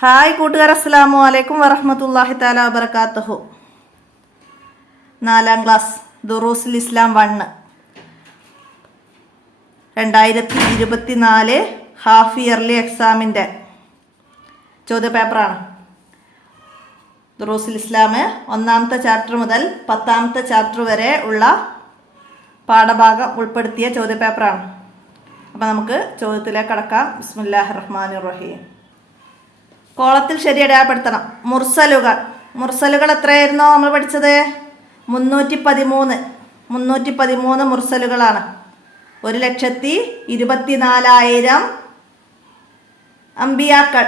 Hi കൂട്ടുകാർ, അസ്സലാമു അലൈക്കും വറഹ്മത്തുള്ളാഹി തആല വബറകാതുഹു. 4ാം ക്ലാസ് ദുറൂസുൽ ഇസ്ലാം 1 2024 ഹാഫ് ഇയർലി എക്സാമിൻ്റെ ചോദ്യപേപ്പറാണ്. ദുറൂസുൽ ഇസ്ലാം 1ാമത്തെ ചാപ്റ്റർ മുതൽ 10ാമത്തെ ചാപ്റ്റർ വരെ ഉള്ള പാഠഭാഗം ഉൾപ്പെടുത്തിയ ചോദ്യപേപ്പറാണ്. അപ്പോൾ നമുക്ക് ചോദ്യത്തിലേക്ക് കടക്കാം. ബിസ്മില്ലാഹിർ റഹ്മാനിർ റഹീം. കോളത്തിൽ ശരി അടയാളപ്പെടുത്തണം. മുർസലുകൾ എത്രയായിരുന്നോ നമ്മൾ പഠിച്ചത്? 313 മുർസലുകളാണ്. 1,24,000 അമ്പിയാക്കൾ.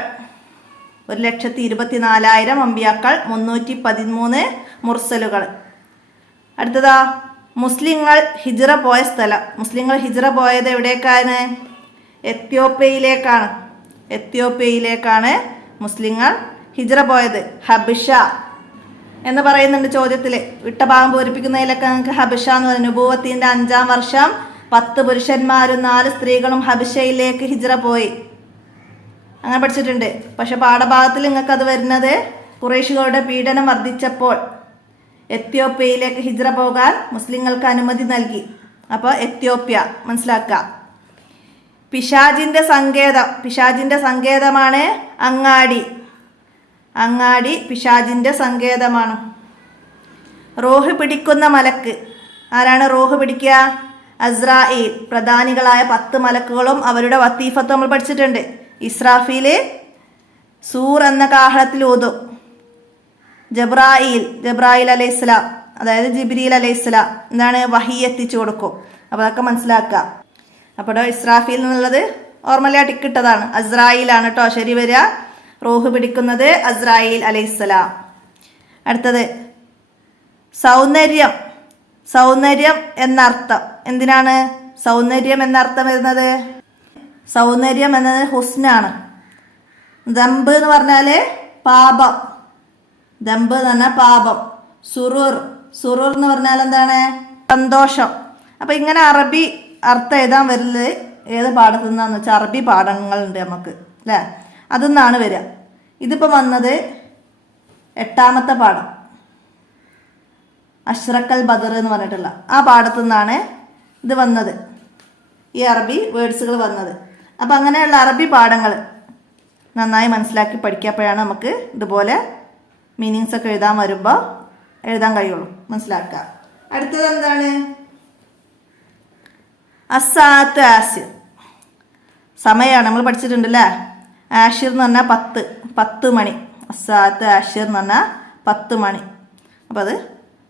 1,24,000 അമ്പിയാക്കൾ, 313 മുർസലുകൾ. അടുത്തതാ മുസ്ലിങ്ങൾ ഹിജ്റ പോയ സ്ഥലം. മുസ്ലിങ്ങൾ ഹിജ്റ പോയത് എവിടേക്കാണ്? എത്യോപ്യയിലേക്കാണ് മുസ്ലിങ്ങൾ ഹിജ്റ പോയത്. ഹബിഷ എന്ന് പറയുന്നുണ്ട് ചോദ്യത്തിൽ. വിട്ട ഭാഗം പൂരിപ്പിക്കുന്നതിലൊക്കെ നമുക്ക് ഹബിഷ എന്ന് പറയുന്നത് നുബുവത്തിൻ്റെ 5ാം വർഷം 10 പുരുഷന്മാരും 4 സ്ത്രീകളും ഹബിഷയിലേക്ക് ഹിജ്റ പോയി. അങ്ങനെ പഠിച്ചിട്ടുണ്ട്. പക്ഷെ പാഠഭാഗത്തിൽ നിങ്ങൾക്ക് അത് വരുന്നത് ഖുറൈശികളുടെ പീഡനം വർദ്ധിച്ചപ്പോൾ എത്യോപ്യയിലേക്ക് ഹിജ്റ പോകാൻ മുസ്ലിങ്ങൾക്ക് അനുമതി നൽകി. അപ്പോൾ എത്യോപ്യ മനസ്സിലാക്കുക. പിശാജിൻ്റെ സങ്കേതമാണ് അങ്ങാടി പിശാജിൻ്റെ സങ്കേതമാണ്. റൂഹ് പിടിക്കുന്ന മലക്ക് ആരാണ്? റൂഹ് പിടിക്കുക അസ്രായീൽ. പ്രധാനികളായ 10 മലക്കുകളും അവരുടെ വത്തീഫത്ത് നമ്മൾ പഠിച്ചിട്ടുണ്ട്. ഇസ്രാഫീല് സൂർ എന്ന കാഹളത്തിൽ ഊതും. ജബ്രായിൽ അലൈഹിസ്സലാം, അതായത് ജിബ്രീൽ അലൈഹിസ്സലാം എന്താണ് വഹി എത്തിച്ചു കൊടുക്കും. അപ്പോൾ അതൊക്കെ മനസ്സിലാക്കുക. അപ്പോൾ ഇസ്രാഫീൽ എന്നുള്ളത് ഓർമ്മലാ ടിക്കിട്ടതാണ്. അസ്രായിലാണ് കേട്ടോ ശരി വരിക. റൂഹ് പിടിക്കുന്നത് അസ്രായിൽ അലൈഹിസ്സലാം. അടുത്തത് സൗന്ദര്യം എന്നർത്ഥം. എന്തിനാണ് സൗന്ദര്യം എന്നർത്ഥം വരുന്നത്? സൗന്ദര്യം എന്നത് ഹുസ്നാണ്. ദമ്പ് എന്ന് പറഞ്ഞാൽ പാപം. ദമ്പ് എന്ന് പറഞ്ഞാൽ പാപം. സുറൂർ എന്ന് പറഞ്ഞാൽ എന്താണ്? സന്തോഷം. അപ്പം ഇങ്ങനെ അറബി അർത്ഥം എഴുതാൻ വരുന്നത് ഏത് പാഠത്തു നിന്നാന്ന് വെച്ചാൽ അറബി പാഠങ്ങളുണ്ട് നമുക്ക് അല്ലേ, അതിൽ നിന്നാണ് വരിക. ഇതിപ്പോൾ വന്നത് 8ാമത്തെ പാഠം അഷ്റഖൽ ബദർ എന്ന് പറഞ്ഞിട്ടുള്ള ആ പാഠത്തു നിന്നാണ് ഇത് വന്നത്, ഈ അറബി വേർഡ്സുകൾ വന്നത്. അപ്പം അങ്ങനെയുള്ള അറബി പാഠങ്ങൾ നന്നായി മനസ്സിലാക്കി പഠിക്കപ്പോഴാണ് നമുക്ക് ഇതുപോലെ മീനിങ്സ് ഒക്കെ എഴുതാൻ വരുമ്പോൾ എഴുതാൻ കഴിയുള്ളൂ. മനസ്സിലാക്കുക. അടുത്തത് എന്താണ്? അസാത്ത് ആഷിർ, സമയമാണ് നമ്മൾ പഠിച്ചിട്ടുണ്ടല്ലേ. ആഷിർ എന്ന് പറഞ്ഞാൽ 10 മണി. അസാത്ത് ആഷിർ എന്ന് പറഞ്ഞാൽ 10 മണി. അപ്പോൾ അത്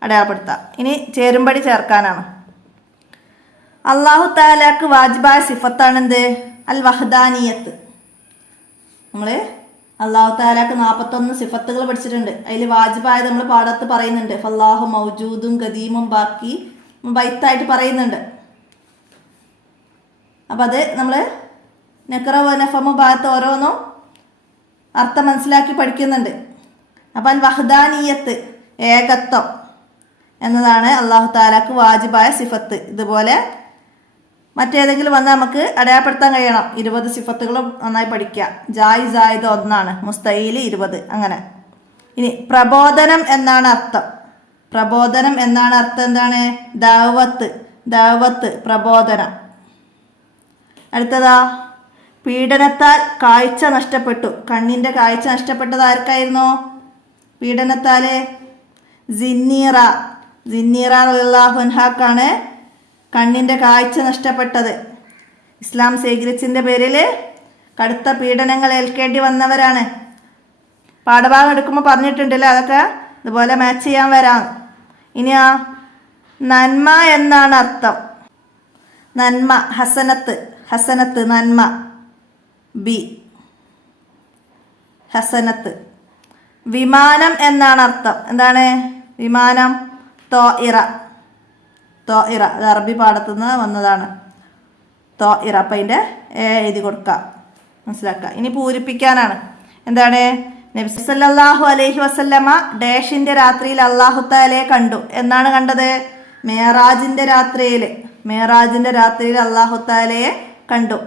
അടയാളപ്പെടുത്താം. ഇനി ചേരുംപടി ചേർക്കാനാണ്. അള്ളാഹു തആലക്ക് വാജിബായ സിഫത്താണ് എന്ത്? അൽ വഹ്ദാനിയത്ത്. നമ്മൾ അള്ളാഹു തആലക്ക് 41 സിഫത്തുകൾ പഠിച്ചിട്ടുണ്ട്. അതിൽ വാജിബായത് നമ്മൾ പാഠത്ത് പറയുന്നുണ്ട്. ഫല്ലാഹു മൗജൂദും ഖദീമും ബാക്കി ബൈത്തായിട്ട് പറയുന്നുണ്ട്. അപ്പം അത് നമ്മൾ നെക്റ നഫമു ഭാഗത്ത് ഓരോന്നും അർത്ഥം മനസ്സിലാക്കി പഠിക്കുന്നുണ്ട്. അപ്പം അൽ വഹ്ദാനിയത്ത് ഏകത്വം എന്നതാണ് അള്ളാഹു തആലക്ക് വാജിബായ സിഫത്ത്. ഇതുപോലെ മറ്റേതെങ്കിലും വന്നാൽ നമുക്ക് അടയാളപ്പെടുത്താൻ കഴിയണം. 20 സിഫത്തുകളും നന്നായി പഠിക്കുക. ജായിദ് 1, മുസ്തഈൽ 20 അങ്ങനെ. ഇനി പ്രബോധനം എന്നാണ് അർത്ഥം. എന്താണ്? ദഅവത്ത് പ്രബോധനം. അടുത്തതാ പീഡനത്താൽ കാഴ്ച നഷ്ടപ്പെട്ടു. കണ്ണിൻ്റെ കാഴ്ച നഷ്ടപ്പെട്ടത് ആർക്കായിരുന്നു? പീഡനത്താൽ സിന്നീറ റളിയല്ലാഹു അൻഹാക്കാണ് കണ്ണിൻ്റെ കാഴ്ച നഷ്ടപ്പെട്ടത്. ഇസ്ലാം സ്വീകരിച്ചതിൻ്റെ പേരിൽ കടുത്ത പീഡനങ്ങൾ ഏൽക്കേണ്ടി വന്നവരാണ്. പാഠഭാഗം എടുക്കുമ്പോൾ പറഞ്ഞിട്ടുണ്ടല്ലോ, അതൊക്കെ ഇതുപോലെ മാച്ച് ചെയ്യാൻ വരാം. ഇനിയാ നന്മ എന്നാണ് അർത്ഥം. നന്മ ഹസനത്ത് നന്മ ഹസനത്ത്. വിമാനം എന്നാണ് അർത്ഥം. എന്താണ് വിമാനം? തോഇറ. അത് അറബി പാഠത്തു നിന്ന് വന്നതാണ്. തോഇറ. അപ്പം അതിൻ്റെ എഴുതി കൊടുക്കാം, മനസ്സിലാക്കുക. ഇനി പൂരിപ്പിക്കാനാണ്. എന്താണ്? നബി സല്ലല്ലാഹു അലൈഹി വസല്ലമ ഡാഷിൻ്റെ രാത്രിയിൽ അല്ലാഹു തആലയെ കണ്ടു. എന്നാണ് കണ്ടത്? മേറാജിൻ്റെ രാത്രിയിൽ അല്ലാഹു തആലയെ കണ്ടു.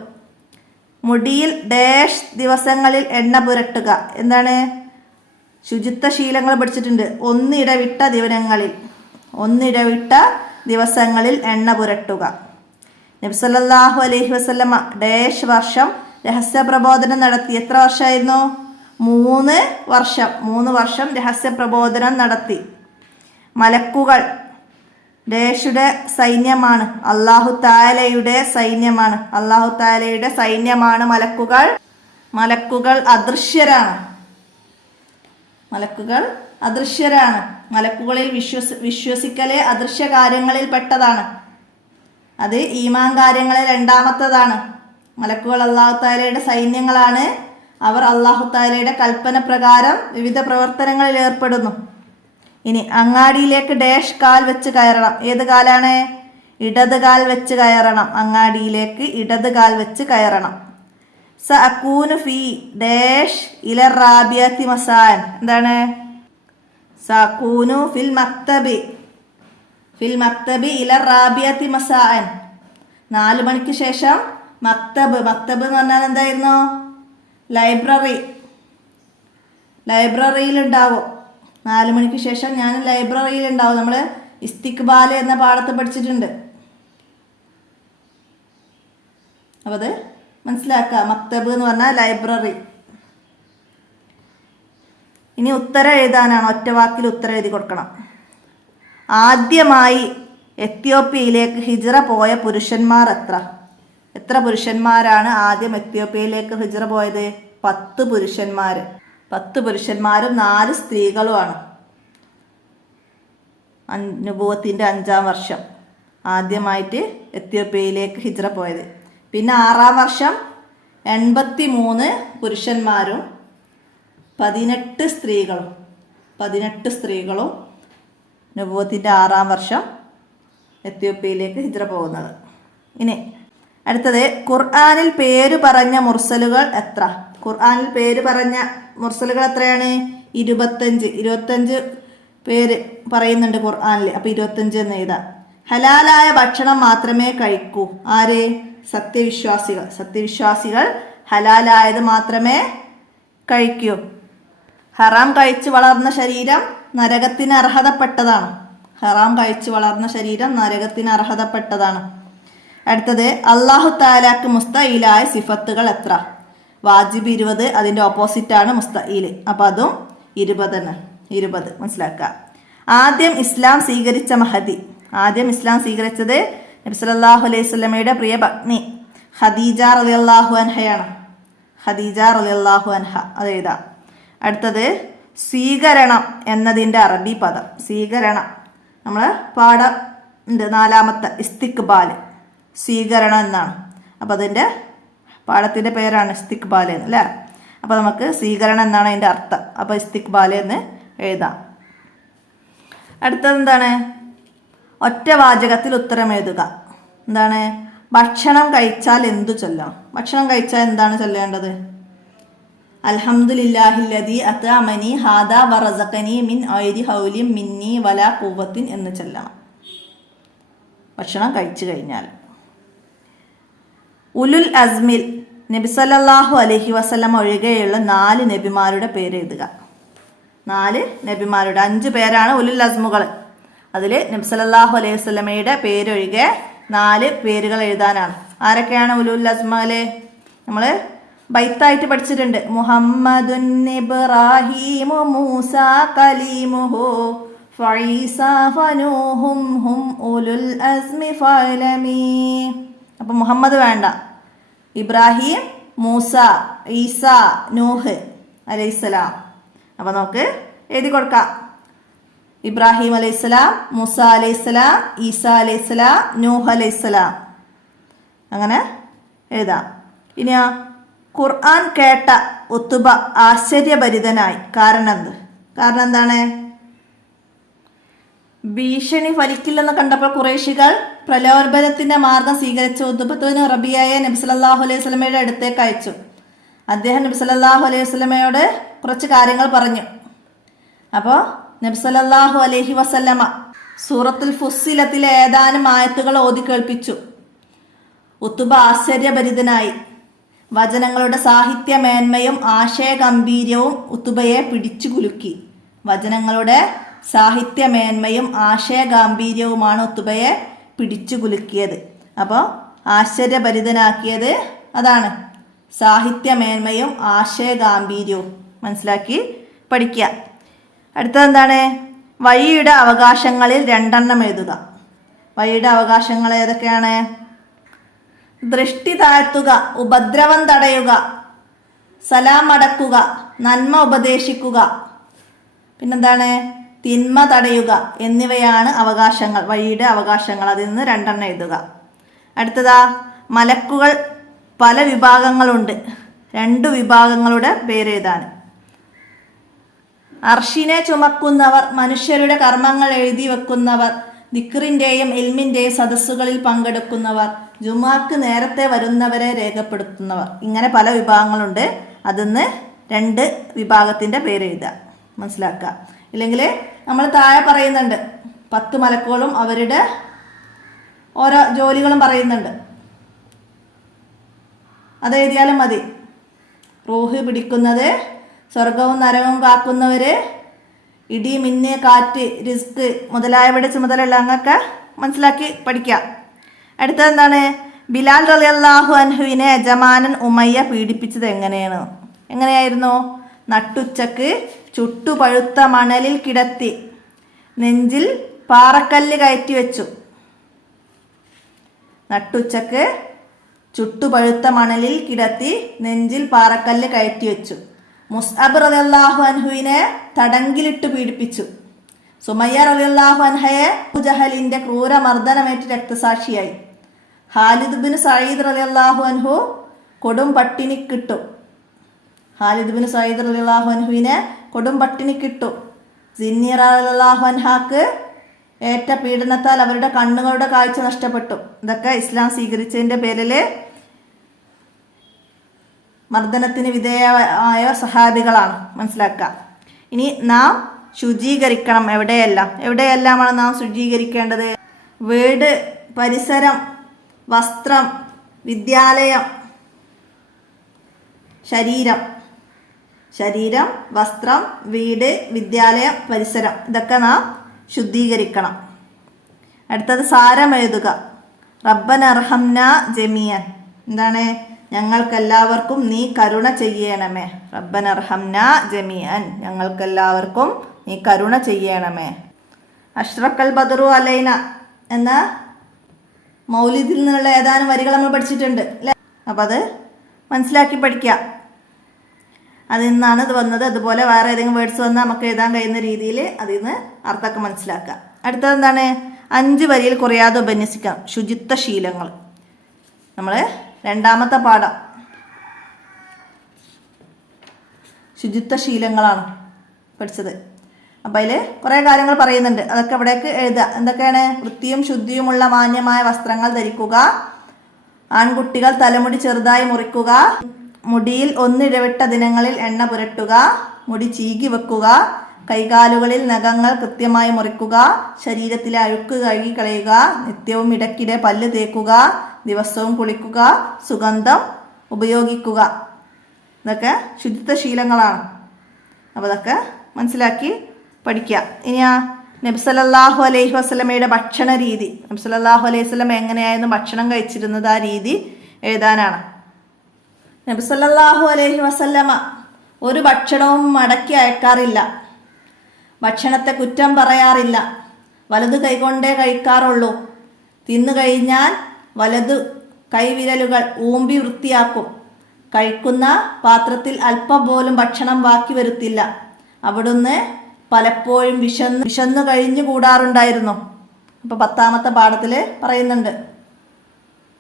മുടിയിൽ ഡാഷ് ദിവസങ്ങളിൽ എണ്ണ പുരട്ടുക. എന്താണ്? ശുചിത്വ ശീലങ്ങൾ പഠിച്ചിട്ടുണ്ട്. ഒന്നിടവിട്ട ദിവസങ്ങളിൽ എണ്ണ പുരട്ടുക. നബി സല്ലല്ലാഹു അലൈഹി വസല്ലമ ഡാഷ് വർഷം രഹസ്യ പ്രബോധനം നടത്തി. എത്ര വർഷമായിരുന്നു? 3 വർഷം. 3 വർഷം രഹസ്യ പ്രബോധനം നടത്തി. മലക്കുകൾ ഡേഷുടെ സൈന്യമാണ്. അല്ലാഹു തആലയുടെ സൈന്യമാണ് മലക്കുകൾ. മലക്കുകൾ അദൃശ്യരാണ്. മലക്കുകളിൽ വിശ്വസിക്കല് അദൃശ്യ കാര്യങ്ങളിൽ പെട്ടതാണ്. അത് ഈമാൻ കാര്യങ്ങളിൽ രണ്ടാമത്തതാണ്. മലക്കുകൾ അല്ലാഹു തആലയുടെ സൈന്യങ്ങളാണ്. അവർ അല്ലാഹു തആലയുടെ കൽപ്പന പ്രകാരം വിവിധ പ്രവർത്തനങ്ങളിൽ ഏർപ്പെടുന്നു. ഇനി അങ്ങാടിയിലേക്ക് ഡാഷ് കാൽ വെച്ച് കയറണം. ഏത് കാലാണ്? ഇടത് കാൽ വെച്ച് കയറണം. അങ്ങാടിയിലേക്ക് ഇടത് കാൽ വെച്ച് കയറണം. സഅകൂനു ഫി ഡാഷ് ഇല റാബിയത്തി മസാൻ. എന്താണ്? സഅകൂനു ഫിൽ മക്തബി ഇല റാബിയത്തി മസാൻ. 4 മണിക്ക് ശേഷം മക്തബ് എന്ന് പറഞ്ഞാൽ എന്തായിരുന്നു? ലൈബ്രറിയിൽ ഉണ്ടാവും. 4 മണിക്ക് ശേഷം ഞാൻ ലൈബ്രറിയിൽ ഉണ്ടാവും. നമ്മൾ ഇസ്തിഖ്ബാൽ എന്ന പാഠത്ത് പഠിച്ചിട്ടുണ്ട്. അപ്പോൾ അത് മനസ്സിലാക്കുക. മക്തബ് എന്ന് പറഞ്ഞാൽ ലൈബ്രറി. ഇനി ഉത്തരം എഴുതാനാണ്. ഒറ്റ വാക്കിൽ ഉത്തരം എഴുതി കൊടുക്കണം. ആദ്യമായി എത്യോപ്യയിലേക്ക് ഹിജ്റ പോയ പുരുഷന്മാർ എത്ര പുരുഷന്മാരാണ് ആദ്യം എത്യോപ്യയിലേക്ക് ഹിജ്റ പോയത്? 10 പുരുഷന്മാർ. 10 പുരുഷന്മാരും 4 സ്ത്രീകളുമാണ്. നുബുവത്തിൻ്റെ 5-ാം വർഷം ആദ്യമായിട്ട് എത്യോപ്യയിലേക്ക് ഹിജ്റ പോയത്. പിന്നെ 6-ാം വർഷം 83 പുരുഷന്മാരും 18 സ്ത്രീകളും നുബുവത്തിൻ്റെ 6-ാം വർഷം എത്യോപ്യയിലേക്ക് ഹിജ്റ പോകുന്നത്. ഇനി അടുത്തത്, ഖുർആനിൽ പേര് പറഞ്ഞ മുർസലുകൾ എത്ര? ഖുർആനിൽ പേര് പറഞ്ഞ മുർസലുകൾ എത്രയാണ്? 25 പേര് പറയുന്നുണ്ട് ഖുർആനിൽ. അപ്പോൾ 25 എന്ന് എഴുതാം. ഹലാലായ ഭക്ഷണം മാത്രമേ കഴിക്കൂ. ആര്? സത്യവിശ്വാസികൾ ഹലാലായത് മാത്രമേ കഴിക്കൂ. ഹറാം കഴിച്ച് വളർന്ന ശരീരം നരകത്തിന് അർഹതപ്പെട്ടതാണ്. അടുത്തത്, അല്ലാഹു തആലാക്ക് മുസ്തഈലായ സിഫത്തുകൾ എത്ര? വാജിബ് 20, അതിൻ്റെ ഓപ്പോസിറ്റാണ് മുസ്തഈൽ. അപ്പോൾ അതും 20 തന്നെ. 20 മനസ്സിലാക്കുക. ആദ്യം ഇസ്ലാം സ്വീകരിച്ചത് നബി സല്ലല്ലാഹു അലൈഹി വസല്ലമയുടെ പ്രിയ പത്നി ഖദീജ റളിയല്ലാഹു അൻഹയാണ്. അത് എഴുതാം. അടുത്തത്, സ്വീകരണം എന്നതിൻ്റെ അറബി പദം. സ്വീകരണം നമ്മൾ പാഠം ഉണ്ട് 4-മത്തെ ഇസ്തിഖ്ബാൽ. സ്വീകരണം എന്നാണ്. അപ്പോൾ അതിൻ്റെ പാഠത്തിൻ്റെ പേരാണ് ഇസ്തിഖ്ബാൽ എന്ന്, അല്ലേ? അപ്പോൾ നമുക്ക് സ്വീകരണം എന്നാണ് അതിൻ്റെ അർത്ഥം. അപ്പോൾ ഇസ്തിഖ്ബാൽ എന്ന് എഴുതാം. അടുത്തത് എന്താണ്? ഒറ്റ വാചകത്തിൽ ഉത്തരം എഴുതുക. എന്താണ്? ഭക്ഷണം കഴിച്ചാൽ എന്തു ചൊല്ലണം? ഭക്ഷണം കഴിച്ചാൽ എന്താണ് ചൊല്ലേണ്ടത്? അൽഹംദുലില്ലാഹില്ലദീ അത്അമനി ഹാദാ വറസഖനി മിൻ ഐരി ഹൗലിൻ മിന്നി വലാ ഖുവ്വത്തിൻ എന്ന് ചൊല്ലണം ഭക്ഷണം കഴിച്ചു കഴിഞ്ഞാൽ. ഉലുൽ അസ്മിൽ നബി സല്ലല്ലാഹു അലൈഹി വസല്ലം ഒഴികെയുള്ള 4 നബിമാരുടെ പേര് എഴുതുക. 4 നബിമാരുടെ 5 പേരാണ് ഉലുൽ അസ്മുകൾ. അതിൽ നബി സല്ലല്ലാഹു അലൈഹി വസല്ലമയുടെ പേരൊഴികെ 4 പേരുകൾ എഴുതാനാണ്. ആരൊക്കെയാണ് ഉലുൽ അസ്മുകൾ? നമ്മൾ ബൈത്തായിട്ട് പഠിച്ചിട്ടുണ്ട്. മുഹമ്മദുൻ ഇബ്രാഹീമു മൂസ കലീമുഹു ഫഈസ ഫനൂഹും ഹും ഉലുൽ അസ്മി ഫഅലമി. അപ്പം മുഹമ്മദ് വേണ്ട. ഇബ്രാഹിം, മൂസ, ഈസ, നൂഹ് അലൈഹിസ്സലാം. അപ്പം നമുക്ക് എഴുതി കൊടുക്കാം. ഇബ്രാഹിം അലൈഹിസ്സലാം, മൂസ അലൈഹിസ്സലാം, ഈസ അലൈഹിസ്സലാം, നൂഹ് അലൈഹിസ്സലാം. അങ്ങനെ എഴുതാം. ഇനിയോ, ഖുർആൻ കേട്ട ഉത്തുബ ആശ്ചര്യഭരിതനായി. കാരണം എന്താണ്? ഭീഷണി ഫലിക്കില്ലെന്ന് കണ്ടപ്പോൾ ഖുറൈശികൾ പ്രലോഭനത്തിന്റെ മാർഗം സ്വീകരിച്ച ഉത്തുബത്തുബ്നു റബീഅയെ നബി സല്ലല്ലാഹു അലൈഹി വസല്ലമയുടെ അടുത്തേക്ക് അയച്ചു. അദ്ദേഹം നബി സല്ലല്ലാഹു അലൈഹി വസല്ലമയോട് കുറച്ച് കാര്യങ്ങൾ പറഞ്ഞു. അപ്പോൾ നബി സല്ലല്ലാഹു അലൈഹി വസല്ലമ സൂറത്തുൽ ഫുസ്സിലത്തിലെ ഏതാനും ആയത്തുകൾ ഓതി കേൾപ്പിച്ചു. ഉത്തുബ ആശ്ചര്യഭരിതനായി. വചനങ്ങളുടെ സാഹിത്യ മേന്മയും ആശയഗംഭീര്യവും ഉത്തുബയെ പിടിച്ചു കുലുക്കി. വചനങ്ങളുടെ സാഹിത്യ മേന്മയും ആശയഗാംഭീര്യവുമാണ് ഉത്തുബയെ പിടിച്ചു കുലുക്കിയത്. അപ്പോൾ ആശ്ചര്യഭരിതനാക്കിയത് അതാണ് സാഹിത്യമേന്മയും ആശയഗാംഭീര്യവും. മനസ്സിലാക്കി പഠിക്കുക. അടുത്തതെന്താണ്? വഴിയുടെ അവകാശങ്ങളിൽ 2 എഴുതുക. വഴിയുടെ അവകാശങ്ങൾ ഏതൊക്കെയാണ്? ദൃഷ്ടി താഴ്ത്തുക, ഉപദ്രവം തടയുക, സലാം അടക്കുക, നന്മ ഉപദേശിക്കുക, പിന്നെന്താണ്? തിന്മ തടയുക എന്നിവയാണ് അവകാശങ്ങൾ, വഴിയുടെ അവകാശങ്ങൾ. അതിൽ നിന്ന് 2 എഴുതുക. അടുത്തതാ, മലക്കുകൾ പല വിഭാഗങ്ങളുണ്ട്. 2 വിഭാഗങ്ങളുടെ പേരെഴുതാൻ. അർഷിനെ ചുമക്കുന്നവർ, മനുഷ്യരുടെ കർമ്മങ്ങൾ എഴുതി വെക്കുന്നവർ, ദിക്റിൻ്റെയും ഇൽമിൻ്റെയും സദസ്സുകളിൽ പങ്കെടുക്കുന്നവർ, ജുമാക്ക് നേരത്തെ വരുന്നവരെ രേഖപ്പെടുത്തുന്നവർ. ഇങ്ങനെ പല വിഭാഗങ്ങളുണ്ട്. അതിന്ന് 2 വിഭാഗത്തിൻ്റെ പേരെഴുതുക. മനസ്സിലാക്കുക. ഇല്ലെങ്കിൽ നമ്മൾ താഴെ പറയുന്നുണ്ട് 10 മലക്കുകളും അവരുടെ ഓരോ ജോലികളും പറയുന്നുണ്ട്. അത് എഴുതിയാലും മതി. റൂഹ് പിടിക്കുന്നത്, സ്വർഗവും നരകവും കാക്കുന്നവർ, ഇടി, മിന്ന്, കാറ്റ്, റിസ്ക് മുതലായവയുടെ ചുമതലയുള്ള അങ്ങൊക്കെ മനസ്സിലാക്കി പഠിക്കുക. അടുത്തതെന്താണ്? ബിലാൽ റളിയല്ലാഹു അൻഹുവിനെ യജമാനൻ ഉമയ്യ പീഡിപ്പിച്ചത് എങ്ങനെയായിരുന്നു? നട്ടുച്ചക്ക് ചുട്ടുപഴുത്ത മണലിൽ കിടത്തി നെഞ്ചിൽ പാറക്കല്ല് കയറ്റി വെച്ചു. നട്ടുച്ചക്ക് ചുട്ടുപഴുത്ത മണലിൽ കിടത്തി നെഞ്ചിൽ പാറക്കല്ല് കയറ്റി വെച്ചു. മുസ്അബ് റളിയല്ലാഹു അൻഹുവിനെ തടങ്കിലിട്ട് പീഡിപ്പിച്ചു. സുമയ്യ റളിയല്ലാഹു അൻഹയെ അബൂജഹലിന്റെ ക്രൂരമർദ്ദനമേറ്റ് രക്തസാക്ഷിയായി. ഖാലിദ് ബിൻ സഈദ് റളിയല്ലാഹു അൻഹു കൊടും പട്ടിണിക്കിട്ടു. ഖാലിദ് ബിൻ സഈദ് റളിയല്ലാഹു അൻഹുവിനെ കൊടും പട്ടിണിക്കിട്ടു. സിന്നീറ റളിയല്ലാഹു അൻഹാക്ക് ഏറ്റ പീഡനത്താൽ അവരുടെ കണ്ണുകളുടെ കാഴ്ച നഷ്ടപ്പെട്ടു. ഇതൊക്കെ ഇസ്ലാം സ്വീകരിച്ചതിൻ്റെ പേരിൽ മർദ്ദനത്തിന് വിധേയമായ സഹാബികളാണ്. മനസ്സിലാക്കുക. ഇനി നാം ശുചീകരിക്കണം. എവിടെയെല്ലാമാണ് നാം ശുചീകരിക്കേണ്ടത്? വീട്, പരിസരം, വസ്ത്രം, വിദ്യാലയം, ശരീരം, വസ്ത്രം, വീട്, വിദ്യാലയം, പരിസരം, ഇതൊക്കെ നാം ശുദ്ധീകരിക്കണം. അടുത്തത് സാരം എഴുതുക. റബ്ബന അർഹംന ജമീഅൻ. എന്താണ്? ഞങ്ങൾക്കെല്ലാവർക്കും നീ കരുണ ചെയ്യണമേ. റബ്ബന അർഹംന ജമീഅൻ. ഞങ്ങൾക്കെല്ലാവർക്കും നീ കരുണ ചെയ്യണമേ. അഷ്റഖൽ ബദറു അലൈന എന്ന മൗലിദിൽ നിന്നുള്ള ഏതാനും വരികൾ നമ്മൾ പഠിച്ചിട്ടുണ്ട് അല്ലേ? അപ്പം അത് മനസ്സിലാക്കി പഠിക്കുക. അതിൽ നിന്നാണ് ഇത് വന്നത്. അതുപോലെ വേറെ ഏതെങ്കിലും വേർഡ്സ് വന്നാൽ നമുക്ക് എഴുതാൻ കഴിയുന്ന രീതിയിൽ അതിൽ നിന്ന് അർത്ഥമൊക്കെ മനസ്സിലാക്കുക. അടുത്തത് എന്താണ്? 5 വരിയിൽ കുറയാതെ ഉപന്യസിക്കാം. ശുചിത്വ ശീലങ്ങൾ. നമ്മൾ 2ാമത്തെ പാഠം ശുചിത്വ ശീലങ്ങളാണ് പഠിച്ചത്. അപ്പം അതിൽ കുറേ കാര്യങ്ങൾ പറയുന്നുണ്ട്. അതൊക്കെ ഇവിടേക്ക് എഴുതുക. എന്തൊക്കെയാണ്? വൃത്തിയും ശുദ്ധിയുമുള്ള മാന്യമായ വസ്ത്രങ്ങൾ ധരിക്കുക, ആൺകുട്ടികൾ തലമുടി ചെറുതായി മുറിക്കുക, മുടിയിൽ ഒന്നിടവിട്ട ദിനങ്ങളിൽ എണ്ണ പുരട്ടുക, മുടി ചീകി വെക്കുക, കൈകാലുകളിൽ നഖങ്ങൾ കൃത്യമായി മുറിക്കുക, ശരീരത്തിലെ അഴുക്ക് കഴുകി കളയുക, നിത്യവും ഇടയ്ക്കിടെ പല്ല് തേക്കുക, ദിവസവും കുളിക്കുക, സുഗന്ധം ഉപയോഗിക്കുക. ഇതൊക്കെ ശുചിത്വ ശീലങ്ങളാണ്. അപ്പോൾ ഇതൊക്കെ മനസ്സിലാക്കി പഠിക്കുക. ഇനിയാ നബി സല്ലല്ലാഹു അലൈഹി വസല്ലമയുടെ ഭക്ഷണ രീതി. നബി സല്ലല്ലാഹു അലൈഹി വസല്ലം എങ്ങനെയായിരുന്നു ഭക്ഷണം കഴിച്ചിരുന്നത്, ആ രീതി എഴുതാനാണ്. നബി സല്ലല്ലാഹു അലൈഹി വസല്ലമ ഒരു ഭക്ഷണവും മടക്കി അയക്കാറില്ല. ഭക്ഷണത്തെ കുറ്റം പറയാറില്ല. വലതു കൈകൊണ്ടേ കഴിക്കാറുള്ളൂ. തിന്നു കഴിഞ്ഞാൽ വലതു കൈവിരലുകൾ ഊമ്പി വൃത്തിയാക്കും. കഴിക്കുന്ന പാത്രത്തിൽ അല്പം പോലും ഭക്ഷണം ബാക്കി വരുത്തില്ല. അവിടുന്ന് പലപ്പോഴും വിശന്നു കഴിഞ്ഞു കൂടാറുണ്ടായിരുന്നു. അപ്പോൾ 10ാമത്തെ പാഠത്തിൽ പറയുന്നുണ്ട്.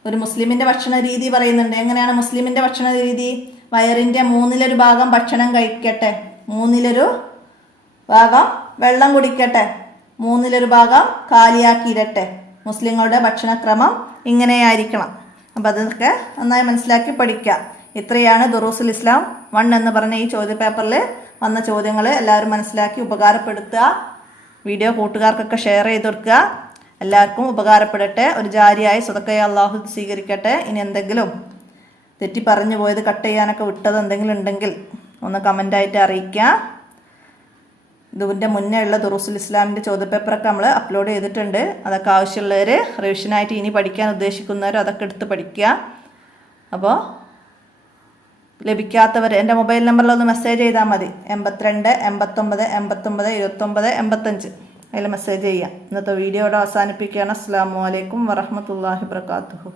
ഒരു മുസ്ലിമിൻ്റെ ഭക്ഷണ രീതി പറയുന്നുണ്ട്. എങ്ങനെയാണ് മുസ്ലിമിൻ്റെ ഭക്ഷണ രീതി? വയറിൻ്റെ 1/3 ഭാഗം ഭക്ഷണം കഴിക്കട്ടെ, 1/3 ഭാഗം വെള്ളം കുടിക്കട്ടെ, 1/3 ഭാഗം കാലിയാക്കിയിടട്ടെ. മുസ്ലിങ്ങളുടെ ഭക്ഷണക്രമം ഇങ്ങനെയായിരിക്കണം. അപ്പം അതൊക്കെ നന്നായി മനസ്സിലാക്കി പഠിക്കുക. ഇത്രയാണ് ദുറൂസുൽ ഇസ്ലാം 1 എന്ന് പറഞ്ഞ ഈ ചോദ്യപേപ്പറിൽ വന്ന ചോദ്യങ്ങൾ. എല്ലാവരും മനസ്സിലാക്കി ഉപകാരപ്പെടുത്തുക. വീഡിയോ കൂട്ടുകാർക്കൊക്കെ ഷെയർ ചെയ്ത് കൊടുക്കുക. എല്ലാവർക്കും ഉപകാരപ്പെടട്ടെ. ഒരു ജാരിയായി സദഖയെ അള്ളാഹു സ്വീകരിക്കട്ടെ. ഇനി എന്തെങ്കിലും തെറ്റി പറഞ്ഞു പോയത്, കട്ട് ചെയ്യാനൊക്കെ വിട്ടത് എന്തെങ്കിലും ഉണ്ടെങ്കിൽ ഒന്ന് കമൻ്റായിട്ട് അറിയിക്കുക. ഇതിൻ്റെ മുന്നേ ഉള്ള ദുറൂസുൽ ഇസ്ലാമിൻ്റെ ചോദ്യപേപ്പറൊക്കെ നമ്മൾ അപ്ലോഡ് ചെയ്തിട്ടുണ്ട്. അതൊക്കെ ആവശ്യമുള്ളവർ റിവിഷനായിട്ട് ഇനി പഠിക്കാൻ ഉദ്ദേശിക്കുന്നവർ അതൊക്കെ എടുത്ത് പഠിക്കുക. അപ്പോൾ ലഭിക്കാത്തവർ എൻ്റെ മൊബൈൽ നമ്പറിലൊന്ന് മെസ്സേജ് ചെയ്താൽ മതി. 82 89 89 29 85 അതിൽ മെസ്സേജ് ചെയ്യാം. ഇന്നത്തെ വീഡിയോ ഇവിടെ അവസാനിപ്പിക്കുകയാണ്. അസ്സലാമു അലൈക്കും വറഹ്മത്തുള്ളാഹി വബറകാതുഹു.